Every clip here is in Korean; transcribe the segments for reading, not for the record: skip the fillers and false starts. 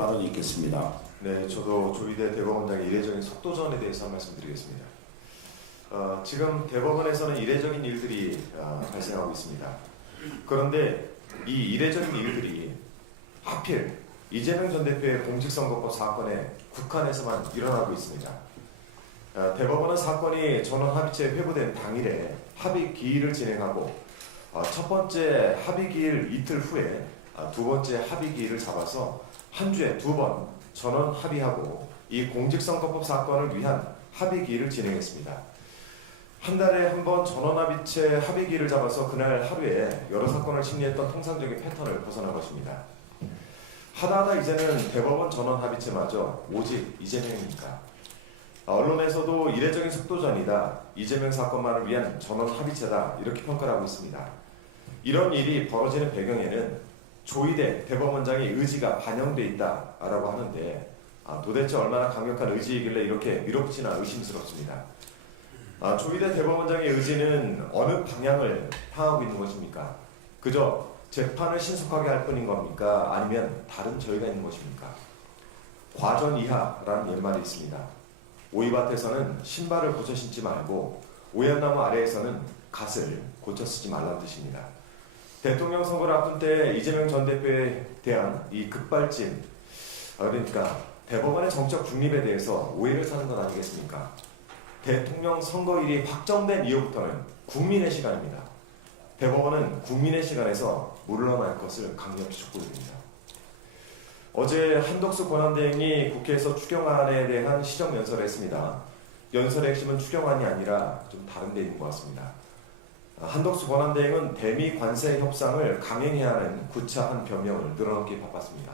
발언이 있겠습니다. 네, 저도 조희대 대법원장의 이례적인 속도전에 대해서 한 말씀 드리겠습니다. 지금 대법원에서는 이례적인 일들이 발생하고 있습니다. 그런데 이 이례적인 일들이 하필 이재명 전 대표의 공직선거법 사건에 국한에서만 일어나고 있습니다. 대법원은 사건이 전원합의체에 회부된 당일에 합의 기일을 진행하고 첫 번째 합의 기일 이틀 후에 두 번째 합의 기일을 잡아서 한 주에 2번 전원 합의하고 이 공직선거법 사건을 위한 합의 기일을 진행했습니다. 한 달에 한 번 전원합의체 합의 기일을 잡아서 그날 하루에 여러 사건을 심리했던 통상적인 패턴을 벗어난 것입니다. 하다하다 이제는 대법원 전원합의체마저 오직 이재명입니까? 언론에서도 이례적인 속도전이다, 이재명 사건만을 위한 전원합의체다 이렇게 평가를 하고 있습니다. 이런 일이 벌어지는 배경에는 조희대 대법원장의 의지가 반영돼 있다라고 하는데 도대체 얼마나 강력한 의지이길래 이렇게 밀어붙이나 의심스럽습니다. 조희대 대법원장의 의지는 어느 방향을 향하고 있는 것입니까? 그저 재판을 신속하게 할 뿐인 겁니까? 아니면 다른 저희가 있는 것입니까? 과전이하라는 옛말이 있습니다. 오이밭에서는 신발을 고쳐 신지 말고 오얏나무 아래에서는 갓을 고쳐 쓰지 말라는 뜻입니다. 대통령 선거를 앞둔 때 이재명 전 대표에 대한 이 급발진, 그러니까 대법원의 정적 중립에 대해서 오해를 사는 것 아니겠습니까? 대통령 선거일이 확정된 이후부터는 국민의 시간입니다. 대법원은 국민의 시간에서 물러날 것을 강력히 촉구드립니다. 어제 한덕수 권한대행이 국회에서 추경안에 대한 시정연설을 했습니다. 연설의 핵심은 추경안이 아니라 좀 다른 데 있는 것 같습니다. 한덕수 권한대행은 대미 관세 협상을 강행해야 하는 구차한 변명을 늘어놓기에 바빴습니다.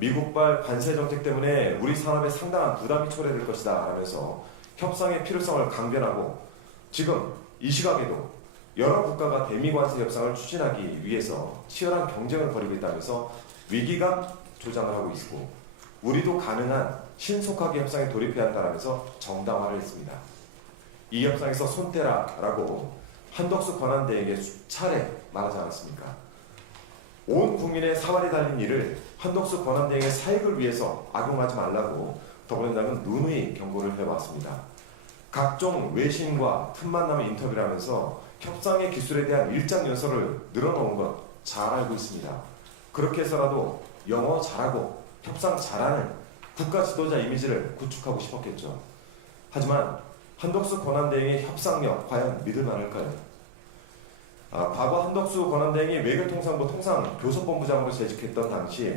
미국발 관세 정책 때문에 우리 산업에 상당한 부담이 초래될 것이다 라면서 협상의 필요성을 강변하고 지금 이 시각에도 여러 국가가 대미 관세 협상을 추진하기 위해서 치열한 경쟁을 벌이고 있다면서 위기감 조장을 하고 있고 우리도 가능한 신속하게 협상에 돌입해야 한다라면서 정당화를 했습니다. 이 협상에서 손떼라라고 한덕수 권한대행에게 수차례 말하지 않았습니까? 온 국민의 사활이 달린 일을 한덕수 권한대행의 사익을 위해서 악용하지 말라고 더불어민주당은 누누이 경고를 해왔습니다. 각종 외신과 틈만 나면 인터뷰를 하면서 협상의 기술에 대한 일장연설을 늘어놓은 것 잘 알고 있습니다. 그렇게 해서라도 영어 잘하고 협상 잘하는 국가 지도자 이미지를 구축하고 싶었겠죠. 하지만 한덕수 권한대행의 협상력 과연 믿을 만할까요? 과거 한덕수 권한대행이 외교통상부 통상교섭본부장으로 재직했던 당시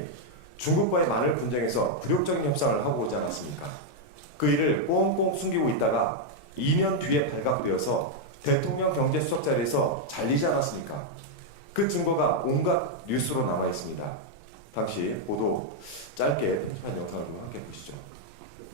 중국과의 마늘 분쟁에서 굴욕적인 협상을 하고 오지 않았습니까? 그 일을 꽁꽁 숨기고 있다가 2년 뒤에 발각되어서 대통령 경제수석 자리에서 잘리지 않았습니까? 그 증거가 온갖 뉴스로 남아 있습니다. 당시 보도 짧게 편집한 영상을 함께 보시죠.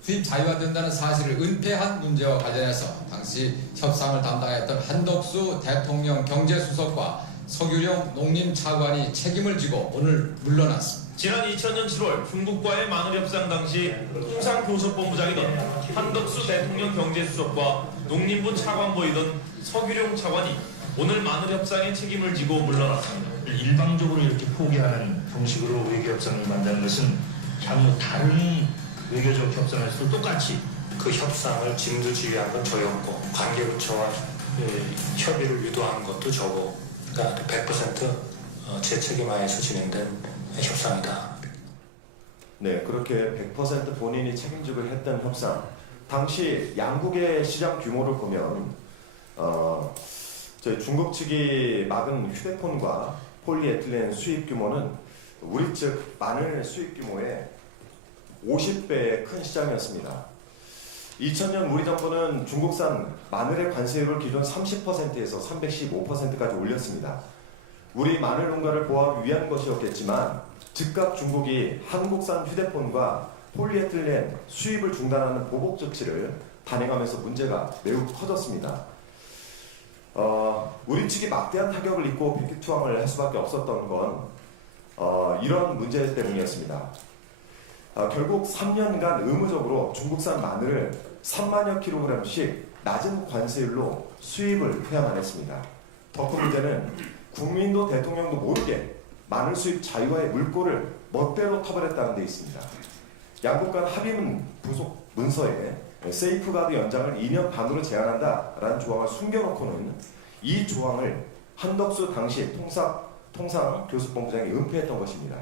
수입 자유화된다는 사실을 은폐한 문제와 관련해서 당시 협상을 담당했던 한덕수 대통령 경제수석과 서규룡 농림차관이 책임을 지고 오늘 물러났습니다. 지난 2000년 7월 중국과의 마늘 협상 당시 통상교섭본부장이던 한덕수 대통령 경제수석과 농림부 차관보이던 서규룡 차관이 오늘 마늘 협상에 책임을 지고 물러났습니다. 일방적으로 이렇게 포기하는 형식으로 외교협상을 만드는 것은 향후 다른 외교적 협상에서도 똑같이 그 협상을 진두지휘한 건 저였고 관계부처와 협의를 유도한 것도 저고, 그러니까 100% 제 책임하에서 진행된 협상이다. 네, 그렇게 100% 본인이 책임지고 했던 협상. 당시 양국의 시장 규모를 보면 저희 중국 측이 막은 휴대폰과 폴리에틸렌 수입 규모는 우리 측 마늘 수입 규모의 50배의 큰 시장이었습니다. 2000년 우리 정부는 중국산 마늘의 관세율을 기존 30%에서 315%까지 올렸습니다. 우리 마늘 농가를 보호하기 위한 것이었겠지만 즉각 중국이 한국산 휴대폰과 폴리에틸렌 수입을 중단하는 보복 조치를 단행하면서 문제가 매우 커졌습니다. 우리 측이 막대한 타격을 입고 백기투항을 할 수밖에 없었던 건 이런 문제 때문이었습니다. 결국 3년간 의무적으로 중국산 마늘을 3만여 킬로그램씩 낮은 관세율로 수입을 해야만 했습니다. 더 큰 문제는 국민도 대통령도 모르게 마늘 수입 자유화의 물꼬를 멋대로 터버렸다는 데 있습니다. 양국 간 합의문 부속 문서에 세이프가드 연장을 2년 반으로 제한한다라는 조항을 숨겨놓고는 이 조항을 한덕수 당시 통상교섭본부장이 은폐했던 것입니다.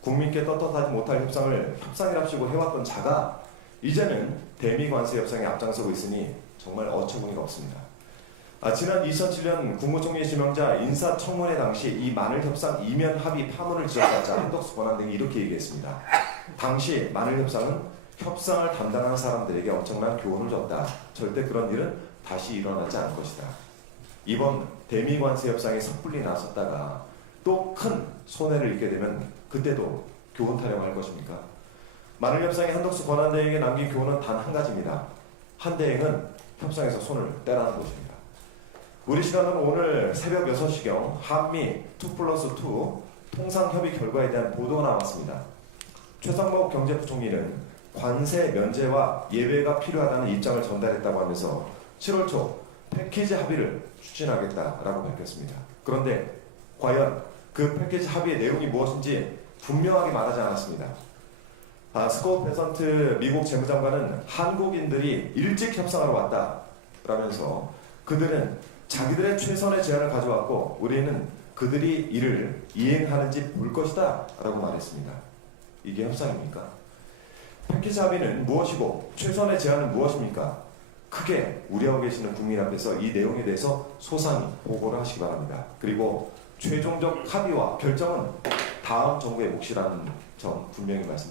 국민께 떳떳하지 못할 협상이랍시고 해왔던 자가 이제는 대미 관세 협상에 앞장서고 있으니 정말 어처구니가 없습니다. 지난 2007년 국무총리 지명자 인사청문회 당시 이 만일 협상 이면 합의 파문을 지었자 한덕수 권한대행이 이렇게 얘기했습니다. 당시 만일 협상은 협상을 담당한 사람들에게 엄청난 교훈을 줬다. 절대 그런 일은 다시 일어나지 않을 것이다. 이번 대미 관세 협상에 섣불리 나섰다가 또 큰 손해를 입게 되면 그때도 교훈 타령할 것입니까? 만일 협상에 한덕수 권한대행에게 남긴 교훈은 단 한 가지입니다. 한 대행은 협상에서 손을 떼라는 것입니다. 우리 시간은 오늘 새벽 6시경 한미 2+2 통상협의 결과에 대한 보도가 나왔습니다. 최상목 경제부총리는 관세 면제와 예외가 필요하다는 입장을 전달했다고 하면서 7월 초 패키지 합의를 추진하겠다라고 밝혔습니다. 그런데 과연 그 패키지 합의의 내용이 무엇인지 분명하게 말하지 않았습니다. 스콧 베선트 미국 재무장관은 한국인들이 일찍 협상하러 왔다라면서 그들은 자기들의 최선의 제안을 가져왔고 우리는 그들이 이를 이행하는지 볼 것이다 라고 말했습니다. 이게 협상입니까? 패키지 합의는 무엇이고 최선의 제안은 무엇입니까? 크게 우려하고 계시는 국민 앞에서 이 내용에 대해서 소상히 보고를 하시기 바랍니다. 그리고 최종적 합의와 결정은 다음 정부의 몫이라는 점 분명히 말씀드립니다.